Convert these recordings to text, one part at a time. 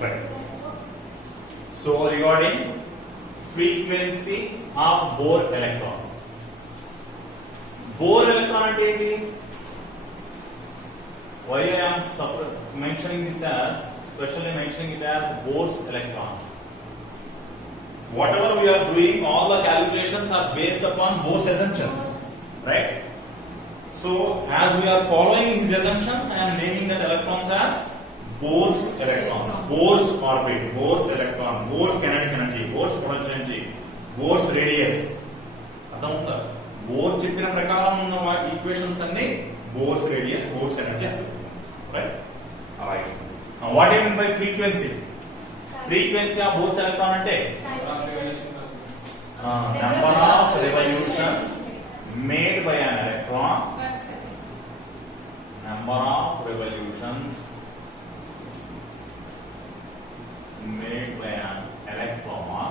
Right. So regarding frequency of Bohr electron. Bohr electron అంటే ఏంటి? Why I am mentioning this as, especially mentioning it as Bohr's electron. Whatever we are doing, all the calculations are based upon Bohr's assumptions, right? So as we are following his assumptions, I am naming that electrons as Bohr's electron, Bohr's orbit, Bohr's electron, Bohr's kinetic energy, Bohr's potential energy, Bohr's radius. అర్థమవుతుందా? Bohr చెప్పిన ప్రకారం ఉన్న equations అన్ని Bohr's radius, Bohr's energy, right? Alright. Now what do you mean by frequency? Frequency of Bohr's electron అంటే number of revolutions made by an electron, number of revolutions made by an electron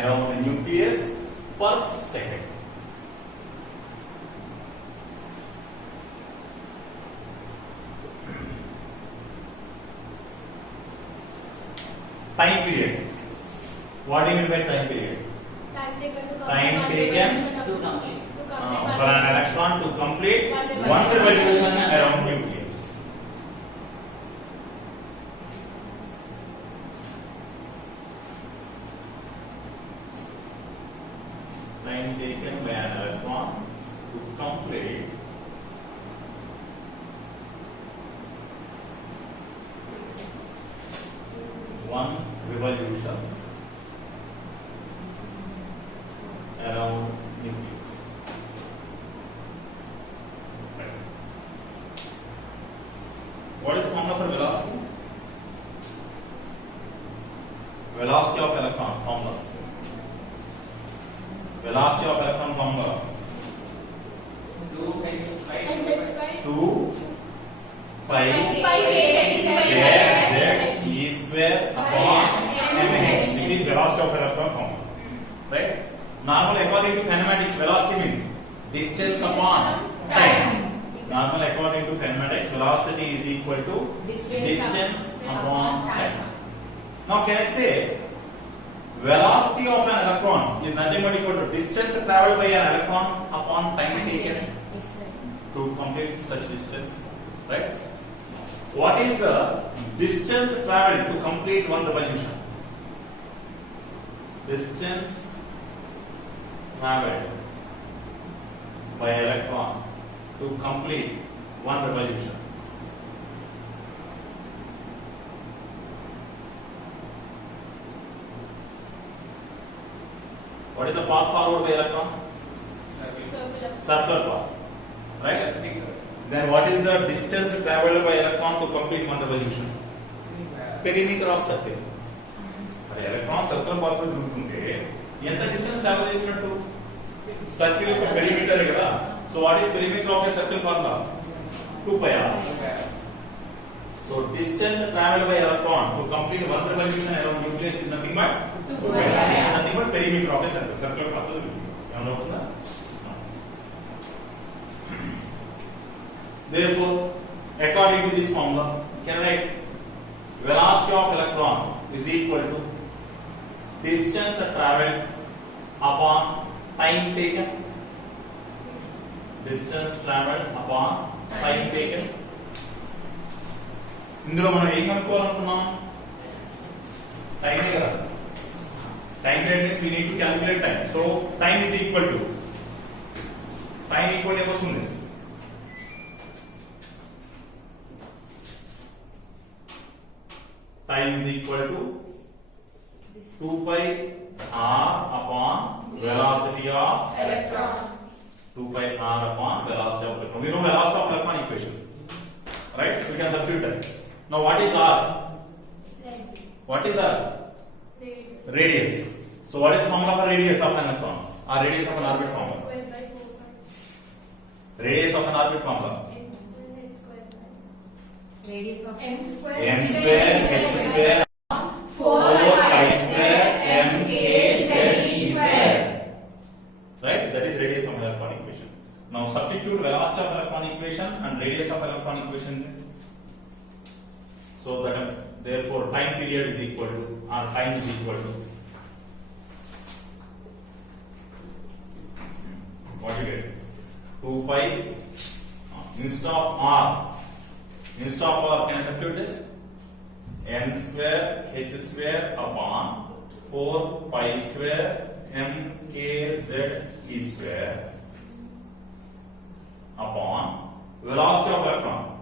around the nucleus per second. Time period. What do you mean by time period? Time taken to complete. For an electron to complete one revolution around nucleus. Time taken by an electron to complete one revolution around nucleus. Right. What is the formula for velocity? Velocity of electron formula. Velocity of electron formula. 2 pi z e square upon mh. This is velocity of electron formula. Right? Normal according to kinematics, velocity means distance upon time. Normal according to kinematics, velocity is equal to distance upon time. Now can I say velocity of an electron is nothing but equal to distance traveled by an electron upon time taken to complete such distance, right? What is the distance traveled to complete one revolution? Distance traveled by electron to complete one revolution. What is the path followed by electron? Circular path, right? Then what is the distance traveled by electron to complete one revolution? Perimeter of circle. Electron circle path లో తిరుగుతుంటే ఎంత distance travel చేసినట్టు? Circle యొక్క perimeter కదా. So what is perimeter of a circle formula? 2 pi r. So distance traveled by electron to complete one revolution around nucleus is nothing but 2 pi r. Is nothing but perimeter of a circle. Circle path లో ఏమవుతుందా? Therefore, according to this formula, can write velocity of electron is equal to distance traveled upon time taken. Distance traveled upon time taken. ఇందులో మనం ఏం కనుక్కోవాలనుకున్నాం? టైమే కదా. Time means we need to calculate time. So time is equal to ఏమొస్తుంది? Time is equal to 2 pi r upon velocity of electron. 2 pi r upon velocity of electron. We know velocity of electron equation, right? We can substitute that. Now what is r? What is r? Radius. So what is formula for radius of an electron? Or radius of an orbit formula? Radius of an orbit formula. Radius of m square h square 4 pi square m k z e square. Right? That is radius of electron equation. Now substitute velocity of electron equation and radius of electron equation. So that therefore time period is equal to, or time is equal to, what you get? 2 pi instead of r. Instead of r, can I substitute this? N square h square upon 4 pi square m k z e square upon velocity of electron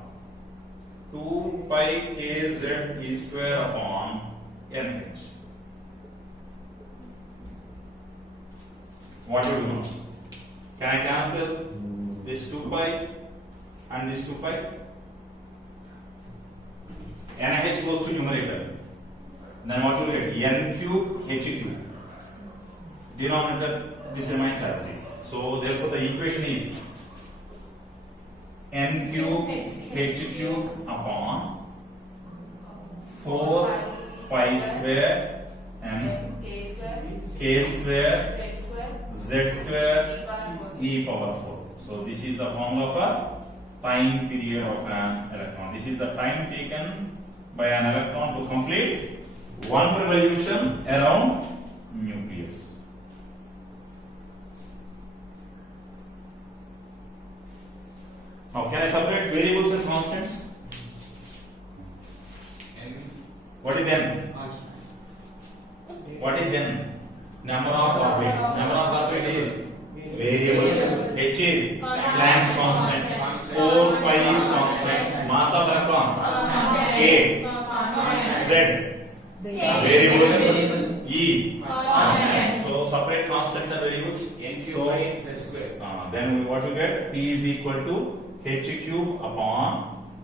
2 pi k z e square upon n h. What do you do now? Can I cancel this 2 pi and this 2 pi? NH goes to numerator. Then what you get? N cube H cube. Denominator, this remains as it is. So therefore the equation is N cube H cube upon 4 pi square m k square z square e power 4. So this is the formula for time period of an electron. This is the time taken by an electron to complete one revolution around nucleus. Now can I separate variables and constants? What is n? What is n? Number of orbits. Number of orbits is variable. H is Planck's constant. 4 pi is constant. Mass of electron. K. Z. Variable. E. Constant. So separate constants and variables. N cube So by z square. then what you get? T is equal to H cube upon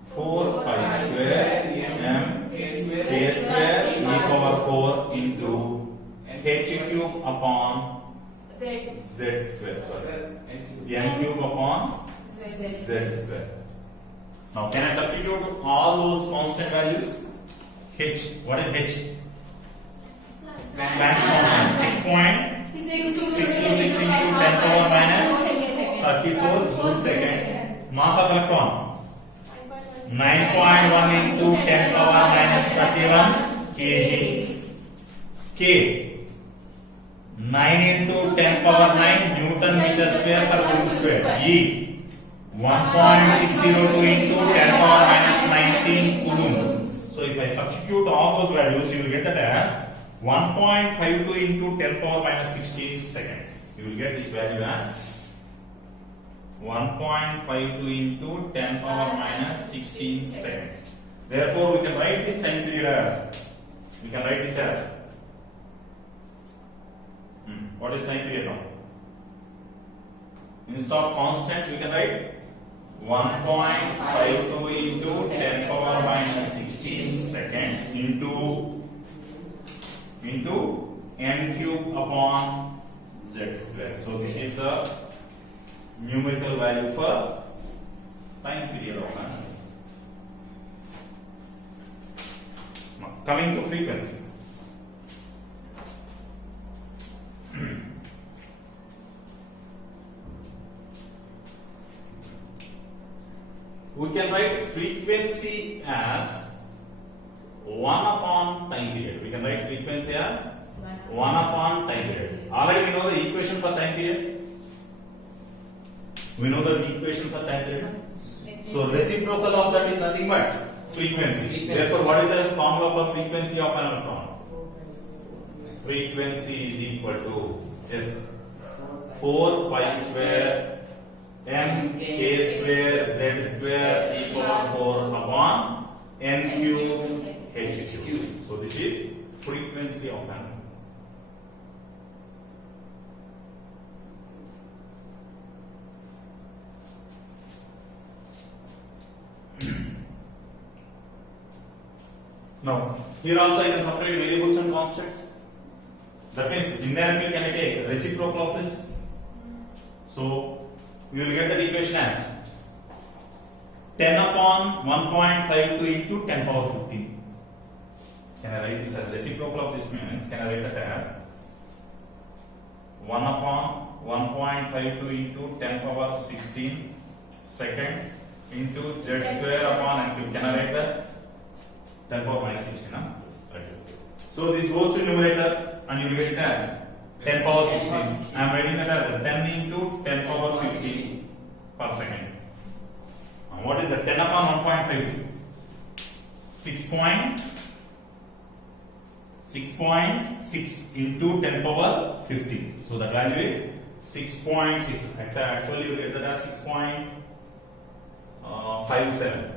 4 pi square m k square e power 4 into H cube upon z square. Sorry. N cube upon z square. Now can I substitute all those constant values? H. What is H? Planck's constant. 6.626 into 10 power minus 34 joule second. Mass of electron 9.1 into 10 power minus 31 kg. K 9 into 10 power 9 Newton meter square per coulomb square. E 1.602 into 10 power minus 19 coulombs. So if I substitute all those values, you will get that as 1.52 into 10 power minus 16 seconds. You will get this value as 1.52 into 10 power minus 16 seconds. Therefore, we can write this time period as, we can write this as, what is time period now? Instead of constants, we can write 1.52 into 10 power minus 16 seconds into n cube upon z square. So this is the numerical value for time period of an. Now, coming to frequency. We can write frequency as 1 upon time period. We can write frequency as 1 upon time period. Already we know the equation for time period. We know the equation for time period. So reciprocal of that is nothing but frequency. Therefore, what is the formula for frequency of an electron? Frequency is equal to 4 pi square m k square z square e power 4 upon n cube h cube. So this is frequency of an. Now, here also I can separate variables and constants. That means indirectly can I take reciprocal of this? So, we will get the equation as 10 upon 1.52 into 10 power 15. Can I write this as reciprocal of this means? Can I write that as 1 upon 1.52 into 10 power 16 second into z square upon n cube. Can I write that? 10 power minus 16. Huh? Right. So this goes to numerator and you will get it as 10 power 16. I am writing that as 10 into 10 power 50 per second. Now what is that? 10 upon 1.5? 6.6 into 10 power 50. So the value is 6.6. Actually, you get that as 6.57.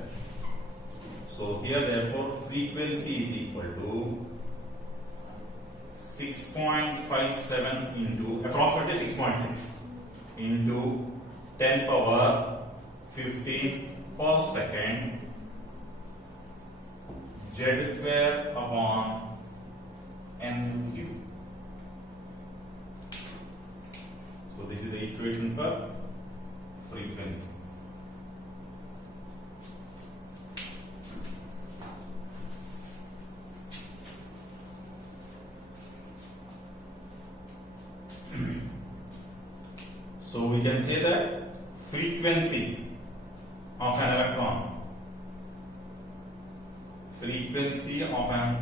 So here, therefore, frequency is equal to 6.57 into approximately 6.6 into 10 power 15 per second z square upon n cube. So this is the equation for frequency. So we can say that frequency of an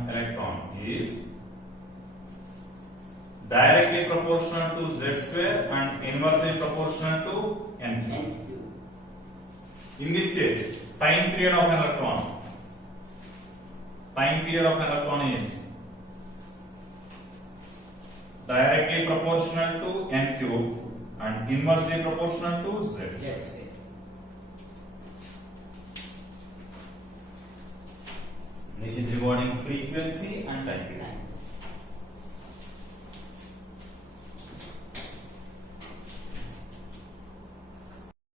electron is directly proportional to z square and inversely proportional to n cube. In this case, time period of an electron is directly proportional to n cube and inversely proportional to z square. This is regarding frequency and time period.